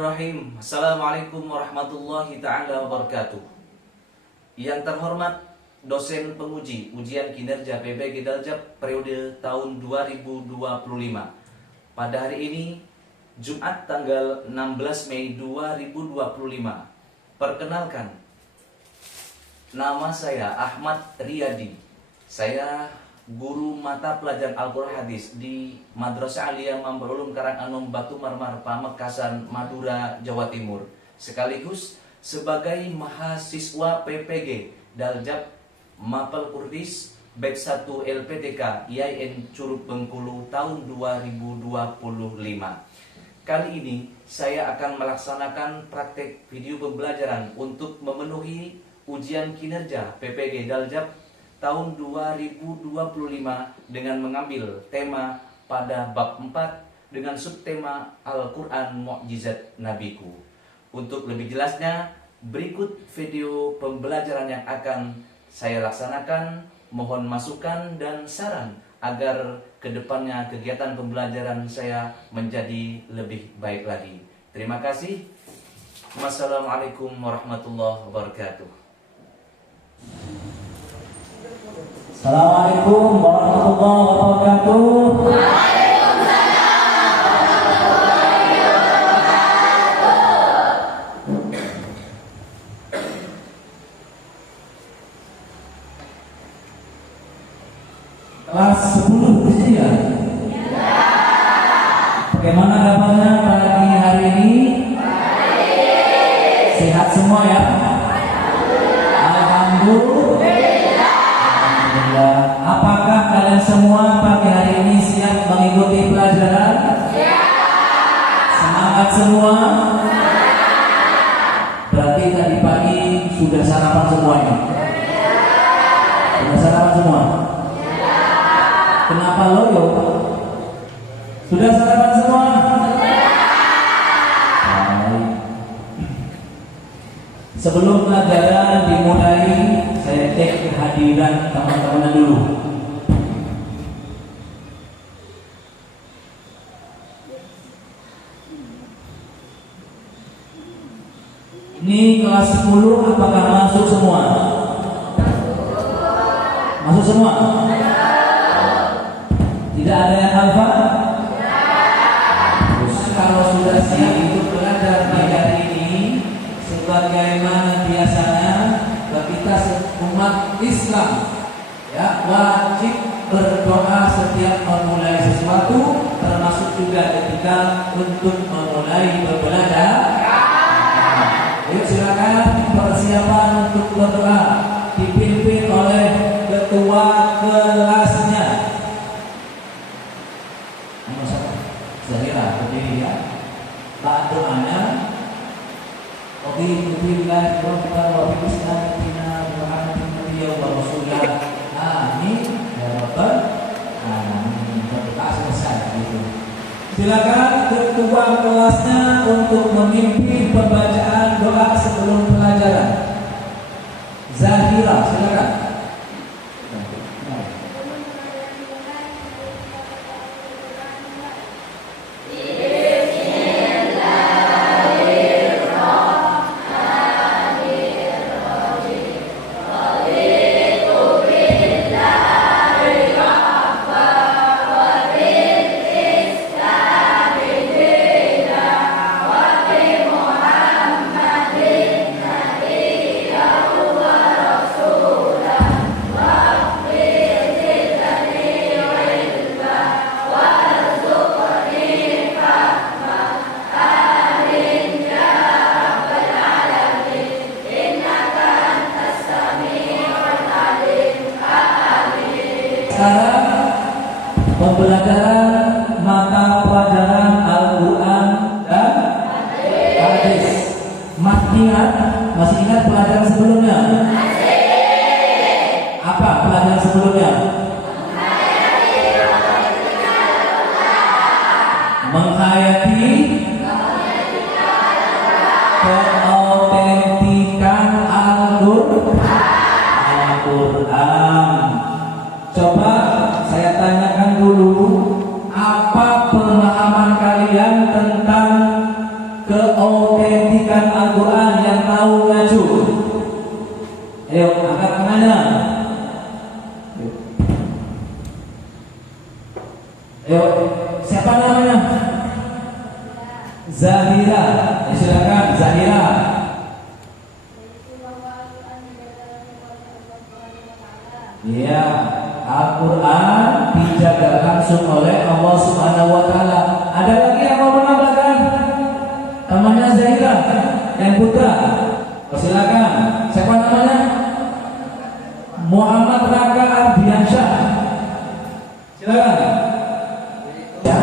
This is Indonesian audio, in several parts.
Bismillahirrahmanirrahim. Assalamualaikum warahmatullahi ta'ala wabarakatuh. Yang terhormat dosen penguji ujian kinerja PPG Daljab periode tahun 2025. Pada hari ini Jumat tanggal 16 Mei 2025. Perkenalkan, nama saya Ahmad Riyadi. Saya guru mata pelajaran Al-Quran Hadis di Madrasah Aliyah Mampu Ulum Karanganom Batu Marmar, Pamekasan, Madura, Jawa Timur, sekaligus sebagai mahasiswa PPG Daljab Mapel Kurdis Batch 1 LPTK IAIN Curug Bengkulu tahun 2025. Kali ini saya akan melaksanakan praktek video pembelajaran untuk memenuhi ujian kinerja PPG Daljab tahun 2025 dengan mengambil tema pada bab 4 dengan subtema Al-Quran Mu'jizat Nabiku. Untuk lebih jelasnya, berikut video pembelajaran yang akan saya laksanakan. Mohon masukan dan saran agar kedepannya kegiatan pembelajaran saya menjadi lebih baik lagi. Terima kasih. Wassalamualaikum warahmatullahi wabarakatuh. Assalamualaikum warahmatullahi wabarakatuh. Kelas 10 di sini ya? Bagaimana kabarnya pagi hari ini? Sehat semua ya? Alhamdulillah. Apakah kalian semua pagi hari ini siap mengikuti pelajaran? Semangat semua? Berarti tadi pagi sudah sarapan semuanya? Sudah sarapan semua? Kenapa loyo? Sudah sarapan semua? Baik. Sebelum pelajaran dimulai, saya cek kehadiran teman-teman dulu. Ini kelas 10 apakah masuk semua? Masuk semua? Tidak ada yang hafal? Terus kalau sudah siap untuk belajar pagi hari ini, sebagaimana biasanya kita umat Islam ya wajib berdoa setiap memulai sesuatu, termasuk juga ketika untuk memulai belajar. Yuk silakan persiapan untuk berdoa dipimpin oleh ketua kelasnya. Zahira berdiri ya. Pak doanya Alhamdulillah wa bismillahirrahmanirrahim wa rasulullah. Amin ya rabbal alamin. Berdoa selesai gitu. Silakan ketua kelasnya untuk memimpin pembacaan doa sebelum pelajaran. Zahira, silakan. Sekarang pembelajaran mata pelajaran Al-Quran dan Hadis. Masih ingat pelajaran sebelumnya? Apa pelajaran sebelumnya? Menghayati keautentikan Al-Quran. Coba saya tanyakan dulu, apa pemahaman kalian tentang keautentikan Al-Quran yang tahu ngaju? Ayo angkat tangannya. Ayo, siapa namanya? Zahira. Ya, silakan Zahira. Ya, Al-Quran dijaga langsung oleh Allah Subhanahu wa Ta'ala. Ada lagi yang mau menambahkan? Namanya Zahira yang putra. Silakan. Siapa namanya? Muhammad Raka Ardiansyah. Silakan. Ya.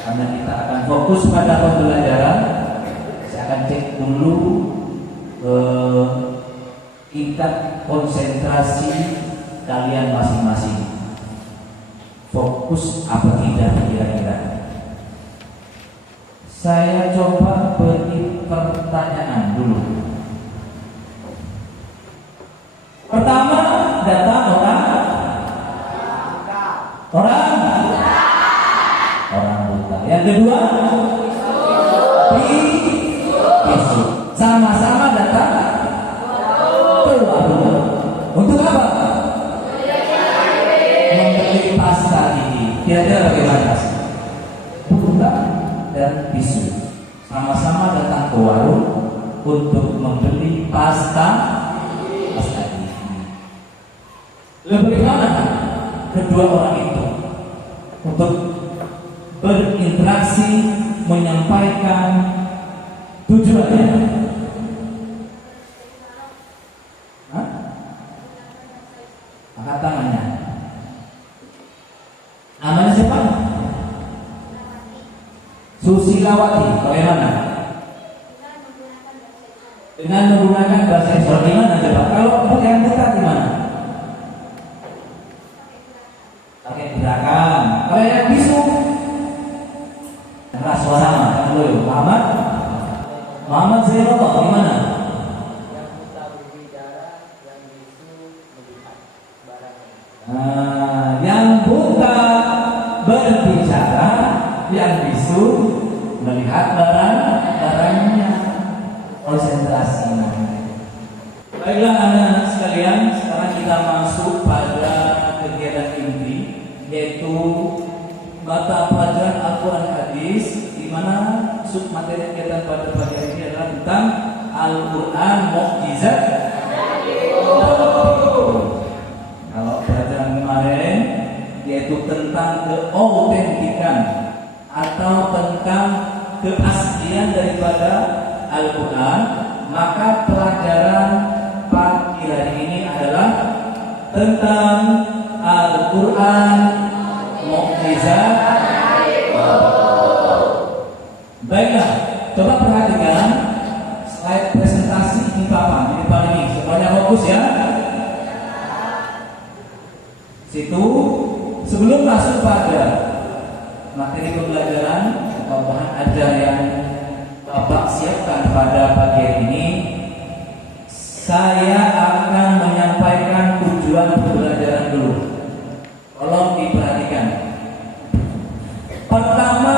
Karena kita akan fokus pada pembelajaran, saya akan cek dulu tingkat konsentrasi kalian masing-masing. Fokus apa tidak kira-kira? Saya coba beri pertanyaan dulu. Pertama, datang orang buta. Yang kedua, bisu. Sama-sama datang keluar rumah. Untuk apa? Membeli pasta ini. Kira-kira bagaimana? Buta dan bisu sama-sama datang ke warung untuk membeli pasta ini. Bagaimana kedua orang itu untuk berinteraksi, menyampaikan tujuannya? Angkat tangannya. Namanya siapa? Susilawati. Bagaimana? Dengan menggunakan bahasa Isyarat. Di mana coba? Kalau untuk yang buta di mana? Pakai gerakan. Kalau yang bisu, keras suasana. Kan dulu Muhammad Zainullah di mana? Yang buta berbicara, yang bisu melihat barang-barangnya. Konsentrasi. Baiklah anak-anak sekalian, sekarang kita masuk pada kegiatan inti, yaitu mata pelajaran Al-Quran Hadis, di mana submateri kegiatan pada pagi hari ini adalah tentang Al-Quran Mukjizat. Kalau pelajaran kemarin yaitu tentang keautentikan atau tentang keaslian daripada Al-Quran, maka pelajaran pagi hari ini adalah tentang Al-Quran Mukjizat. Baiklah, coba perhatikan slide presentasi di papan di depan ini. Semuanya fokus ya. Situ sebelum masuk pada materi pembelajaran atau bahan ajar yang Bapak siapkan pada pagi hari ini, saya akan menyampaikan tujuan pembelajaran dulu. Tolong diperhatikan. Pertama,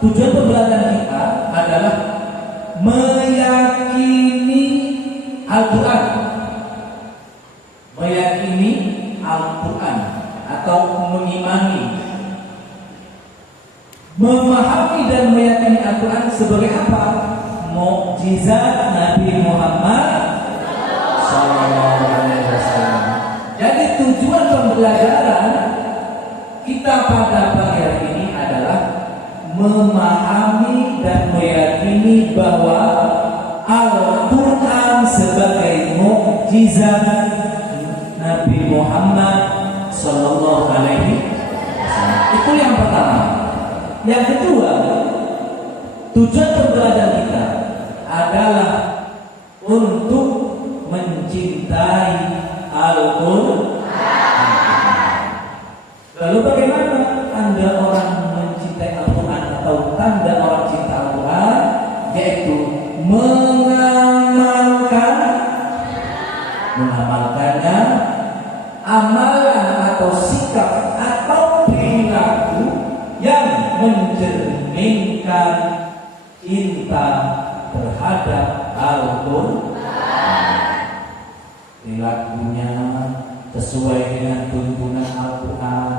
tujuan pembelajaran kita adalah meyakini Al-Quran. Meyakini Al-Quran atau mengimani, memahami dan meyakini Al-Quran sebagai apa? Mukjizat Nabi Muhammad SAW. Jadi tujuan pembelajaran kita pada pagi hari ini adalah memahami dan meyakini bahwa Al-Quran sebagai mukjizat Nabi Muhammad SAW. Itu yang pertama. Yang kedua, tujuan pembelajaran kita adalah untuk mencintai Al-Quran. Lalu bagaimana tanda orang mencintai Al-Quran atau tanda orang cinta Al-Quran? Yaitu mengamalkannya, amalan atau sikap atau perilaku yang mencerminkan menunjukkan cinta terhadap Al-Quran. Perilakunya sesuai dengan tuntunan Al-Quran,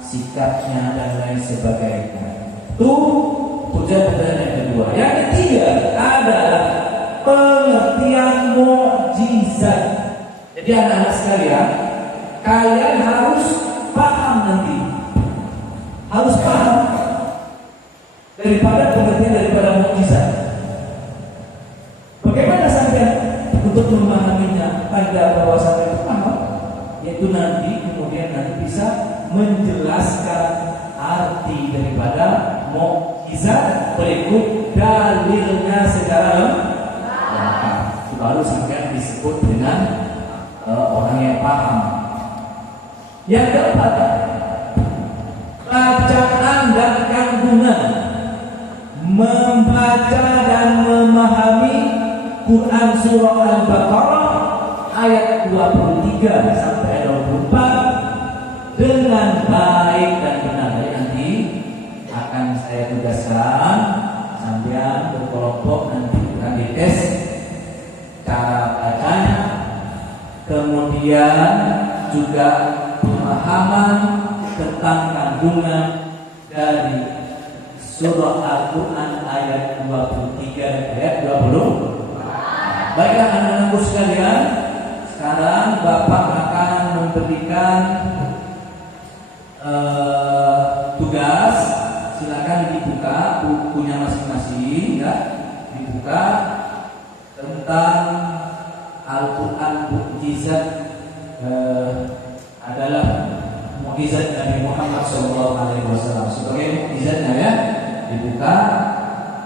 sikapnya dan lain sebagainya. Itu puja-pujian yang kedua. Yang ketiga adalah pengertian mukjizat. Jadi anak-anak sekalian, kalian harus paham nanti, harus paham daripada pengertian daripada mukjizat. Bagaimana sampai untuk memahaminya pada bahwa sampai paham, yaitu nanti kemudian bisa menjelaskan arti daripada mukjizat berikut dalilnya secara lengkap. Baru sampai disebut dengan orang yang paham. Yang keempat, bacaan dan kandungan membaca dan memahami Quran surah Al-Baqarah ayat 23 sampai 24 dengan baik dan benar. Nanti akan saya tugaskan sampai berkelompok, nanti akan dites cara bacanya, kemudian juga pemahaman tentang kandungan dari surah Al-Quran ayat 23 ayat 20. Baiklah anak-anakku sekalian, sekarang Bapak akan memberikan tugas. Silakan dibuka bukunya masing-masing, ya, dibuka tentang Al-Quran mukjizat adalah mukjizat Nabi Muhammad SAW. Sebagai mukjizatnya, ya, dibuka,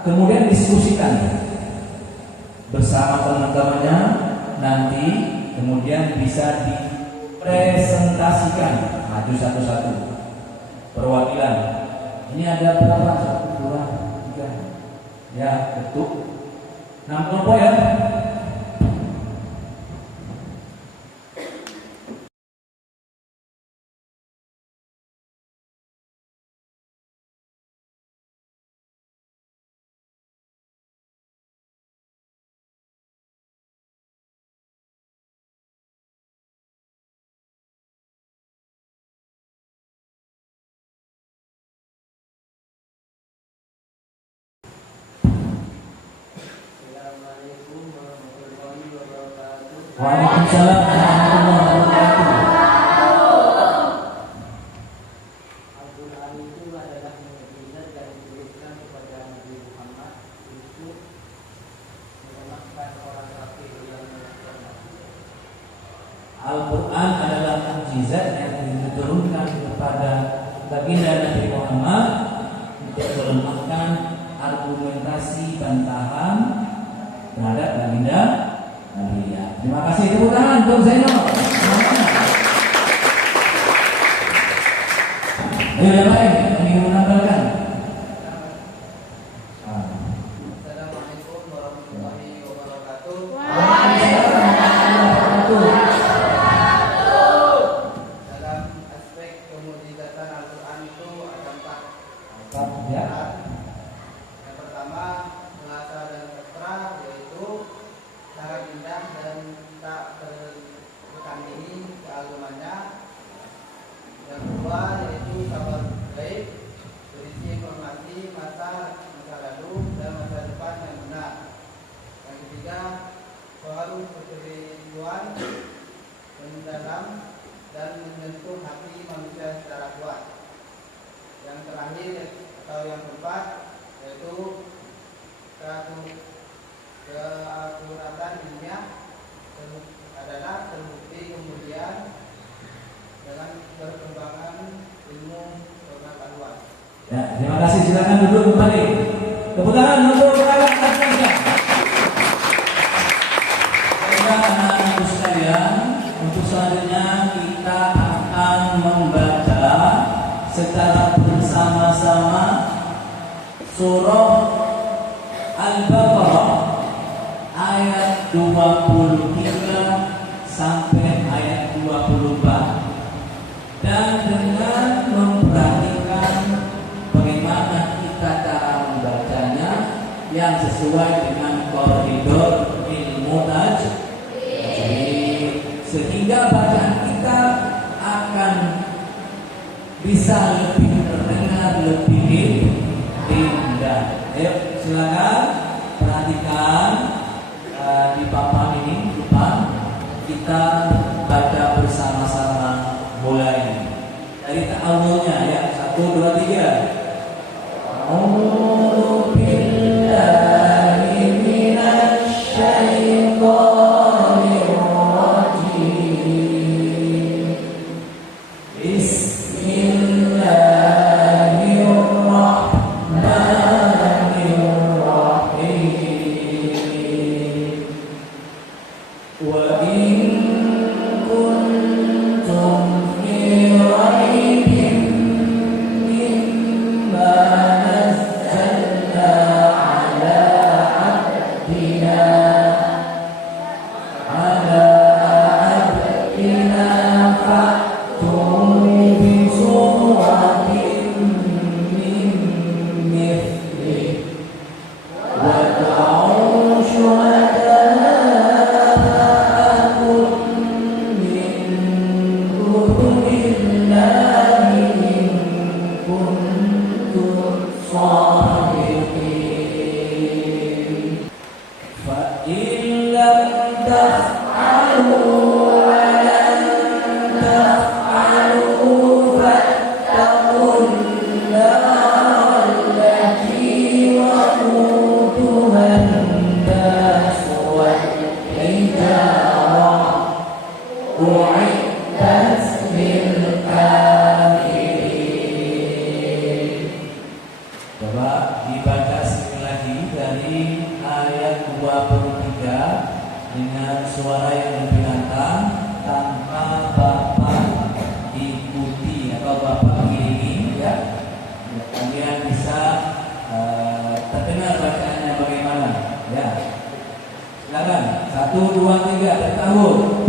kemudian diskusikan bersama teman-temannya, nanti kemudian bisa dipresentasikan, maju satu-satu perwakilan. Ini ada berapa? 1, 2, 3, ya, betul, 6 kelompok, ya. Waalaikumsalam warahmatullahi wabarakatuh. Al-Quran itu adalah mukjizat yang dituliskan kepada Nabi Muhammad untuk menyelamatkan orang kafir yang melakukan. Al-Quran adalah mukjizat yang diturunkan kepada baginda Nabi Muhammad untuk melemahkan argumentasi bantahan terhadap baginda Nabi. Terima kasih, tepuk tangan untuk Zainal. Ayo yang lain yang ingin menambahkan. Assalamualaikum warahmatullahi wabarakatuh. Dalam aspek kemukjizatan Al-Quran itu ada 4. Ya. Yang pertama, bahasa dan sastra, yaitu cara indah dan tak tertandingi keagungannya. Yang kedua, yaitu kabar gaib, berisi informasi masa lalu dan masa depan yang benar. Yang ketiga, pengaruh kespirituan mendalam dan menyentuh hati manusia secara kuat. Yang terakhir atau yang keempat, yaitu keakuratan ilmiah adalah terbukti kemudian dengan perkembangan ilmu pengetahuan. Ya, terima kasih. Silakan duduk kembali. Tepuk tangan untuk anak-anak kita. Baiklah anak-anakku sekalian, untuk selanjutnya kita akan membaca secara bersama-sama surah Al-Baqarah ayat 23 sampai ayat 24, dan dengan memperhatikan bagaimana kita cara membaca yang sesuai dengan koridor ilmu tajwid, sehingga bacaan kita akan bisa lebih terdengar, lebih indah. Ayo silakan perhatikan di papan ini depan, kita baca bersama-sama mulai dari ta'awudnya ya. 1, 2, 3. A'udzu billahi minasy syaithanir rajim. Bismillahirrahmanirrahim. Wa in kuntum fi raibin mimma nazzalna ala abdina fa'tu bi suratin min mithlihi wad'u syuhada'akum min dunillahi in kuntum shadiqin. Fa in lam taf'alu wa lan taf'alu fattaqun nar allati waquduha an-nas wal hijarah u'iddat lil kafirin. Coba dibaca sekali lagi dari ayat 23 dengan suara yang lebih lantang tanpa Bapak ikuti atau Bapak iringi ya. Kalian bisa terdengar bacaannya bagaimana ya. Silakan 1, 2, 3 bertahun.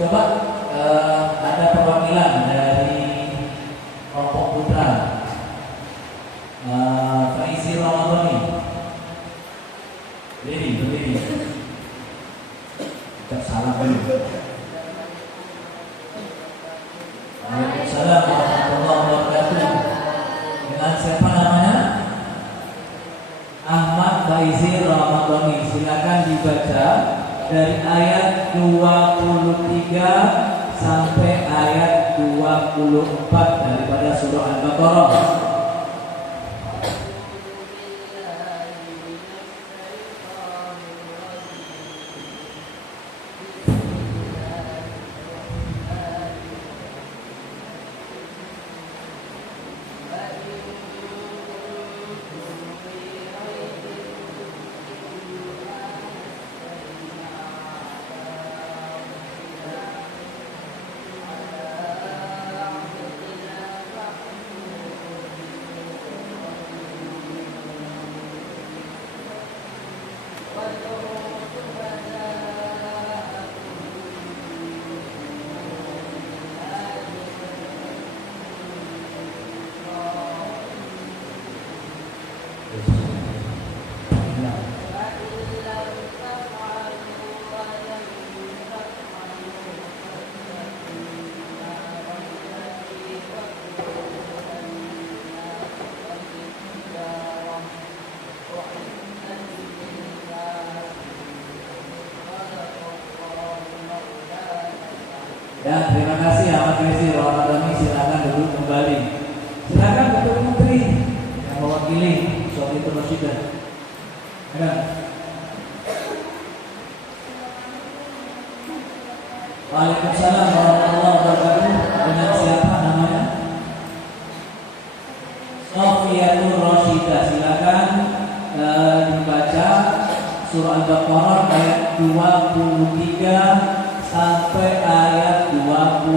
Coba ada perwakilan dari kelompok putra Faizi Ramadhani. Berdiri. Ucap salam dulu. Waalaikumsalam warahmatullahi wabarakatuh. Dengan siapa namanya? Ahmad Faizi Ramadhani. Silakan dibaca dari ayat 23 sampai ayat 24 daripada surah Al-Baqarah. Ya, terima kasih Ahmad Resi Ramadhani, silakan duduk kembali. Silakan Ketua Menteri yang mewakili suatu itu Rosidah. Ada. Waalaikumsalam warahmatullahi wabarakatuh. Dengan siapa namanya? Sofiatul Rosidah. Silakan dibaca surah Al-Baqarah ayat 23 sampai ayat 24.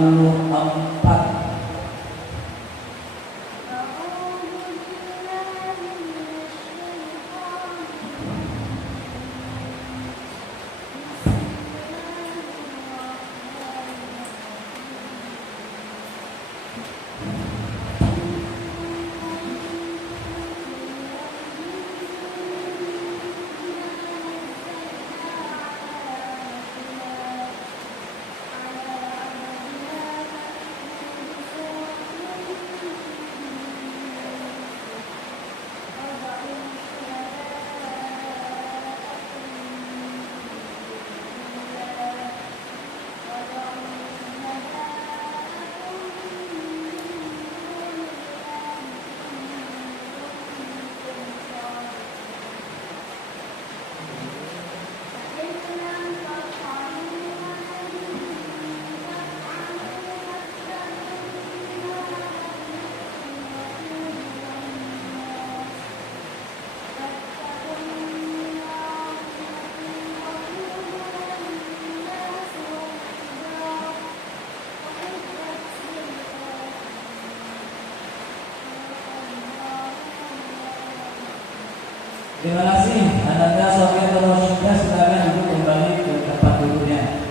Terima kasih Ananda Sofiatul Rosidah, silakan duduk kembali ke tempat duduknya.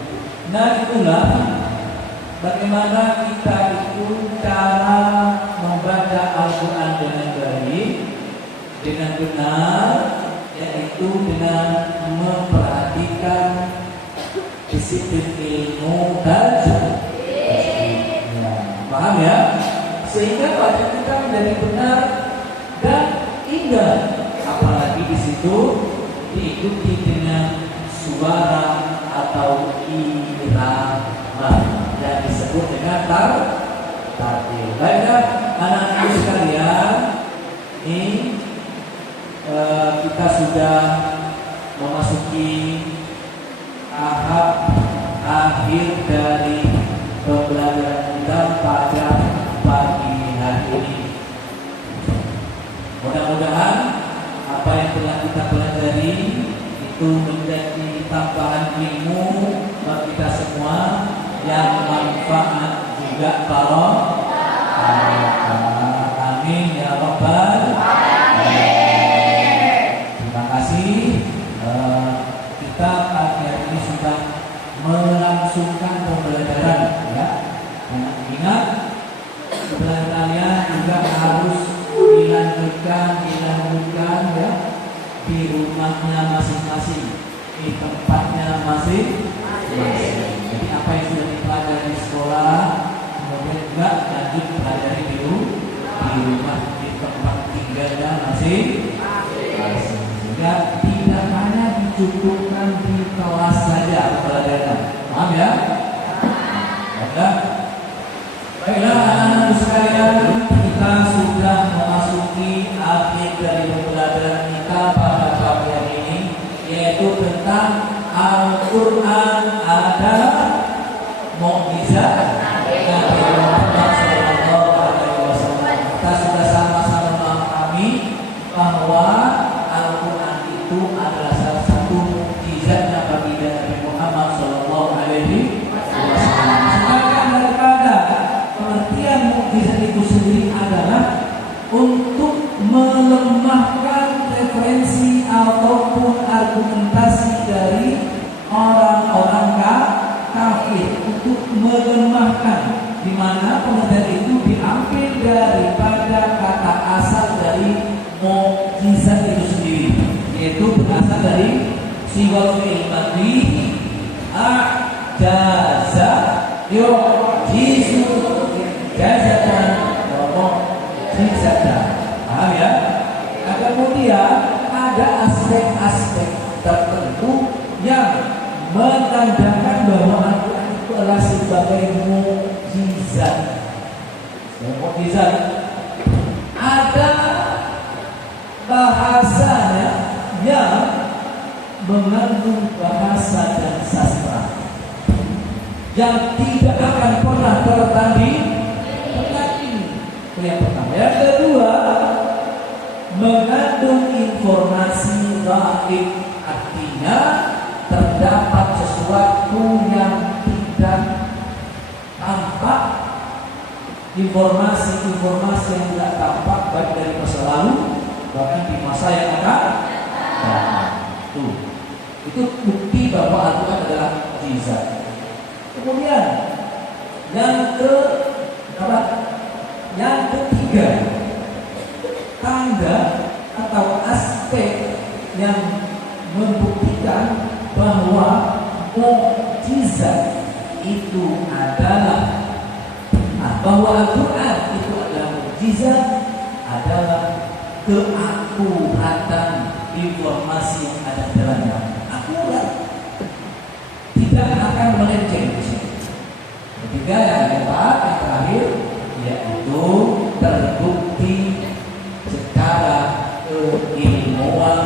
Nah, itulah bagaimana kita itu cara membaca Al-Quran dengan baik, dengan benar, yaitu dengan memperhatikan disiplin ilmu tajwid. Paham ya? Sehingga baca kita menjadi benar dan indah. Apalagi di situ diikuti dengan suara atau irama yang disebut dengan tartil. Baiklah anak-anak sekalian, ini kita sudah memasuki tahap akhir dari pembelajaran kita pada pagi hari ini. Mudah-mudahan apa yang telah kita pelajari itu menjadi tambahan ilmu bagi kita semua yang manfaat juga amin ya rabbal alamin. Terima kasih. Kita pagi hari ini sudah melangsungkan pembelajaran ya. Ingat pembelajarannya juga harus dilanjutkan ya di rumahnya masing-masing, di tempatnya masing-masing. Jadi apa yang sudah dipelajari di sekolah kemudian juga lanjut pelajari di rumah, di tempat tinggalnya masing-masing. Sehingga tidak hanya dicukupkan di kelas saja pelajaran. Paham ya? Baiklah anak-anak sekalian, kita sudah memasuki akhir dari pembelajaran kita pada pagi hari ini, yaitu tentang Al-Quran adalah mukjizat Nabi Muhammad SAW. Kita sudah sama-sama memahami bahwa Al-Quran itu adalah salah satu mukjizatnya bagi Nabi Muhammad SAW. Sedangkan daripada pengertian mukjizat itu sendiri adalah untuk melemahkan referensi ataupun argumentasi dari orang-orang kafir, untuk melemahkan, di mana pengertian itu diambil daripada kata asal dari mukjizat itu sendiri, yaitu berasal dari siwal fi'il madhi ajaza yu'jizu jazatan wa mu'jizatan. Paham ya? Nah, kemudian ada aspek-aspek tertentu yang menandakan bahwa Al-Quran itu adalah sebagai mukjizat. Mukjizat ada bahasanya yang mengandung bahasa dan sastra yang tidak akan pernah tertanding. Itu yang pertama. Yang kedua, mengandung informasi gaib, artinya terdapat sesuatu yang tidak tampak, informasi yang tidak tampak baik dari masa lalu bahkan di masa yang akan datang. Itu bukti bahwa Al-Quran adalah mukjizat. Kemudian yang ketiga, tanda atau aspek yang membuktikan bahwa mukjizat itu adalah bahwa Al-Quran itu adalah mukjizat adalah keakuratan informasi yang ada dalamnya. Akurat, tidak akan melenceng. Ketiga, yang keempat, yang terakhir, yaitu terbukti secara keilmuan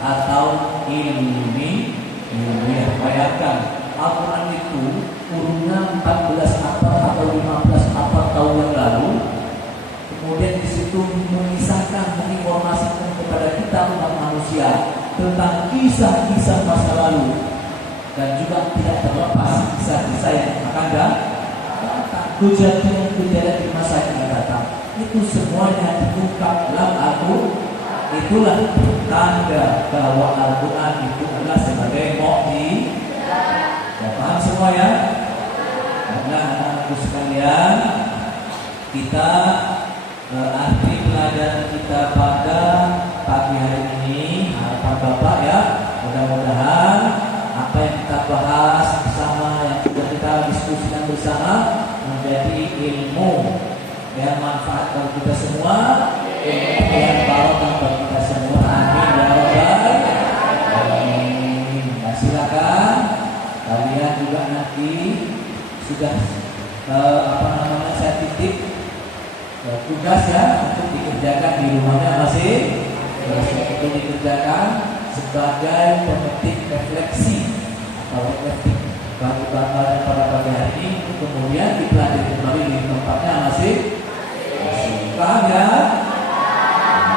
atau ilmiah. Bayangkan Al-Quran itu kurunnya 14 abad atau 15 abad tahun yang lalu, kemudian di situ mengisahkan, menginformasikan kepada kita umat manusia tentang kisah-kisah masa lalu, dan juga tidak terlepas kisah-kisah yang akan datang, kejadian-kejadian di masa yang akan datang. Itu semuanya diungkap dalam Al-Quran. Itulah tanda bahwa Al-Quran itu adalah sebagai mukjizat. Ya, paham semua ya? Karena anak-anakku sekalian, kita arti pelajaran kita pada pagi hari ini, harapan Bapak ya, mudah-mudahan apa yang kita bahas bersama, yang sudah kita diskusikan bersama, menjadi ilmu yang manfaat bagi kita semua, ilmu yang barokah bagi kita semua. Amin ya rabbal alamin. Nah, silakan kalian juga nanti sudah saya titip tugas ya untuk dikerjakan di rumahnya masih itu dikerjakan sebagai pemetik refleksi atau refleksi bagi pada pagi hari ini, kemudian dipelajari kembali di tempatnya masih paham ya?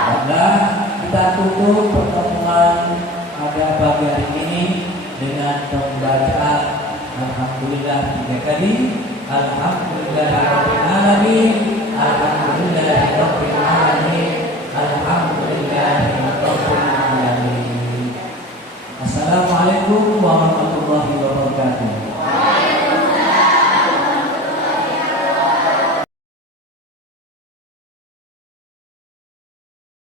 Karena kita tutup pertemuan pada pagi hari ini dengan pembacaan Alhamdulillah 3 kali. Alhamdulillahirabbil alamin. Alhamdulillahirabbil alamin. Alhamdulillahirabbil alamin. Assalamualaikum warahmatullahi wabarakatuh.